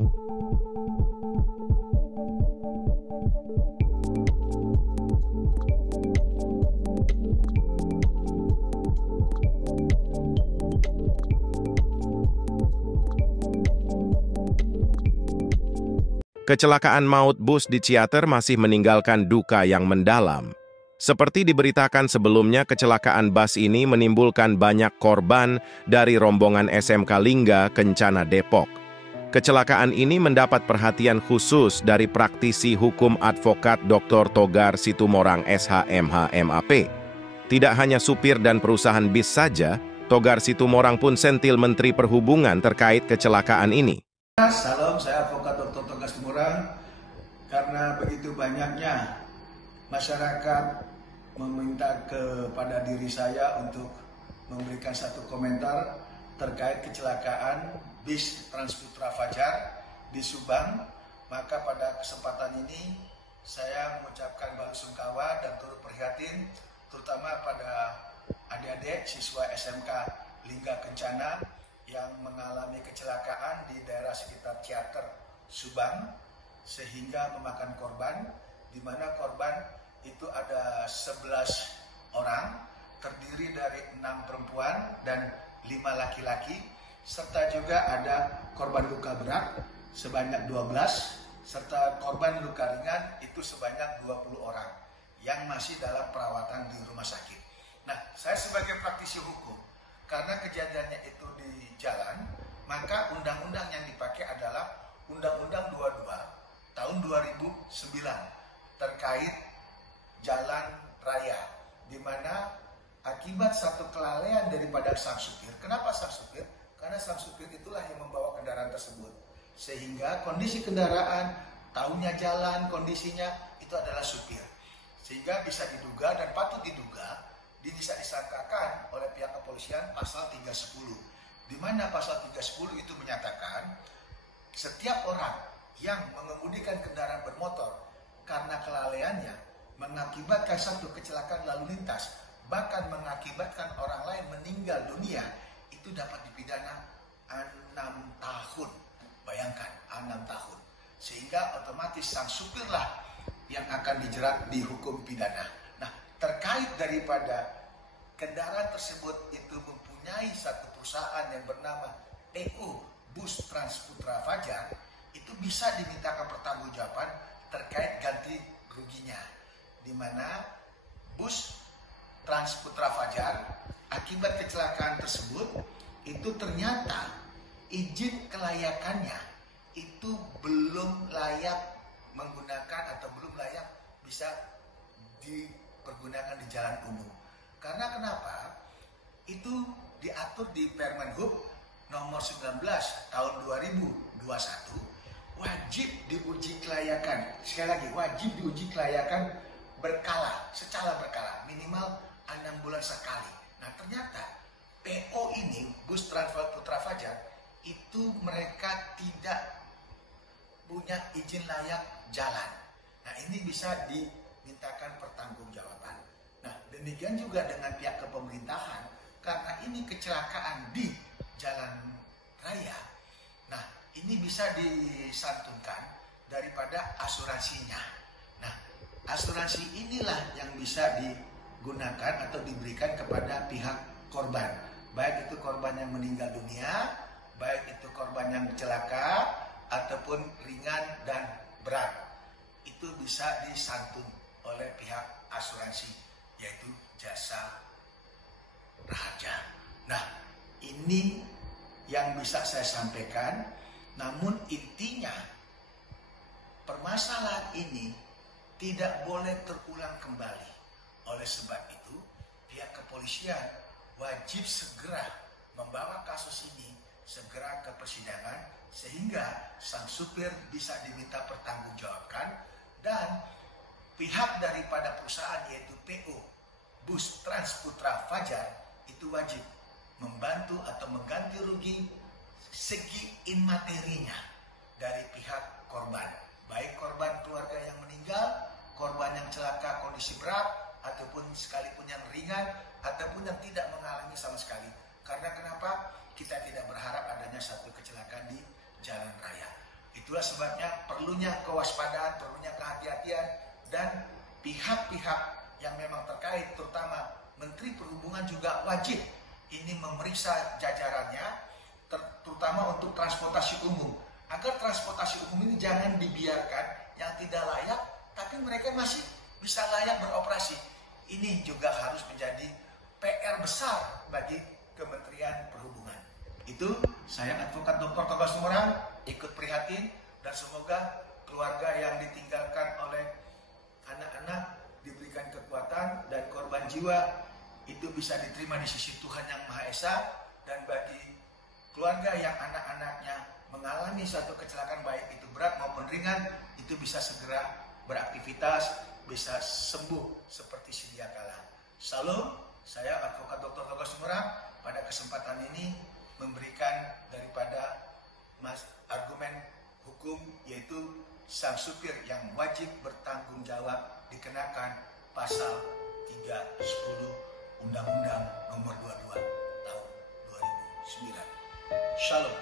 Kecelakaan maut bus di Ciater masih meninggalkan duka yang mendalam. Seperti diberitakan sebelumnya, kecelakaan bus ini menimbulkan banyak korban dari rombongan SMK Lingga, Kencana, Depok. Kecelakaan ini mendapat perhatian khusus dari praktisi hukum advokat Dr. Togar Situmorang SHMH MAP. Tidak hanya supir dan perusahaan bis saja, Togar Situmorang pun sentil Menteri Perhubungan terkait kecelakaan ini. Salam, saya advokat Dr. Togar Situmorang. Karena begitu banyaknya masyarakat meminta kepada diri saya untuk memberikan satu komentar terkait kecelakaan bis Transputra Fajar di Subang, maka pada kesempatan ini saya mengucapkan belasungkawa dan turut prihatin terutama pada adik-adik siswa SMK Lingga Kencana yang mengalami kecelakaan di daerah sekitar Ciater, Subang, sehingga memakan korban, di mana korban itu ada 11 orang, terdiri dari 6 perempuan dan 5 laki-laki, serta juga ada korban luka berat sebanyak 12, serta korban luka ringan itu sebanyak 20 orang yang masih dalam perawatan di rumah sakit. Nah, saya sebagai praktisi hukum, karena kejadiannya itu di jalan, maka undang-undang yang dipakai adalah Undang-Undang 22 tahun 2009 terkait jalan raya, di mana akibat satu kelalaian daripada sang supir. Kenapa sang supir? Karena sang supir itulah yang membawa kendaraan tersebut, sehingga kondisi kendaraan, tahunya jalan, kondisinya itu adalah supir, sehingga bisa diduga dan patut diduga bisa disangkakan oleh pihak kepolisian pasal 310, di mana pasal 310 itu menyatakan setiap orang yang mengemudikan kendaraan bermotor karena kelalaiannya mengakibatkan satu kecelakaan lalu lintas, bahkan mengakibatkan orang lain meninggal dunia, itu dapat dipidana 6 tahun. Bayangkan, 6 tahun. Sehingga otomatis sang supirlah yang akan dijerat di hukum pidana. Nah, terkait daripada kendaraan tersebut itu mempunyai satu perusahaan yang bernama PO Bus Transputra Fajar, itu bisa dimintakan pertanggungjawaban terkait ganti ruginya, di mana bus Transputra Fajar akibat kecelakaan tersebut itu ternyata izin kelayakannya itu belum layak menggunakan atau belum layak bisa dipergunakan di jalan umum. Karena kenapa? Itu diatur di Permen Hub nomor 19 tahun 2021, wajib diuji kelayakan. Sekali lagi, wajib diuji kelayakan berkala, secara berkala, minimal 6 bulan sekali. Nah, ternyata PO ini, Bus Transputra Fajar, itu mereka tidak punya izin layak jalan. Nah, ini bisa dimintakan pertanggungjawaban. Nah, demikian juga dengan pihak kepemerintahan, karena ini kecelakaan di jalan raya. Nah, ini bisa disantunkan daripada asuransinya. Nah, asuransi inilah yang bisa digunakan atau diberikan kepada pihak korban. Baik itu korban yang meninggal dunia, baik itu korban yang celaka, ataupun ringan dan berat. Itu bisa disantun oleh pihak asuransi, yaitu Jasa Raharja. Nah, ini yang bisa saya sampaikan. Namun intinya, permasalahan ini tidak boleh terulang kembali. Oleh sebab itu, pihak kepolisian wajib segera membawa kasus ini segera ke persidangan, sehingga sang supir bisa diminta pertanggungjawabkan, dan pihak daripada perusahaan yaitu PO Bus Transputra Fajar itu wajib membantu atau mengganti rugi segi imaterinya dari pihak korban, baik korban keluarga yang meninggal, korban yang celaka kondisi berat, ataupun sekalipun yang ringan, ataupun yang tidak mengalami sama sekali. Karena kenapa? Kita tidak berharap adanya satu kecelakaan di jalan raya. Itulah sebabnya perlunya kewaspadaan, perlunya kehati-hatian, dan pihak-pihak yang memang terkait, terutama Menteri Perhubungan juga wajib ini memeriksa jajarannya, terutama untuk transportasi umum. Agar transportasi umum ini jangan dibiarkan yang tidak layak, tapi mereka masih bisa layak beroperasi. Ini juga harus menjadi PR besar bagi Kementerian Perhubungan. Itu saya Advokat Dr. Togas Tumorang ikut prihatin, dan semoga keluarga yang ditinggalkan oleh anak-anak diberikan kekuatan, dan korban jiwa itu bisa diterima di sisi Tuhan Yang Maha Esa. Dan bagi keluarga yang anak-anaknya mengalami suatu kecelakaan, baik itu berat maupun ringan, itu bisa segera beraktivitas, bisa sembuh seperti sedia kala. Salam, saya Advokat Dr. Togas Tumorang pada kesempatan ini memberikan daripada argumen hukum, yaitu sang supir yang wajib bertanggung jawab dikenakan pasal 310 Undang-Undang Nomor 22 Tahun 2009. Shalom.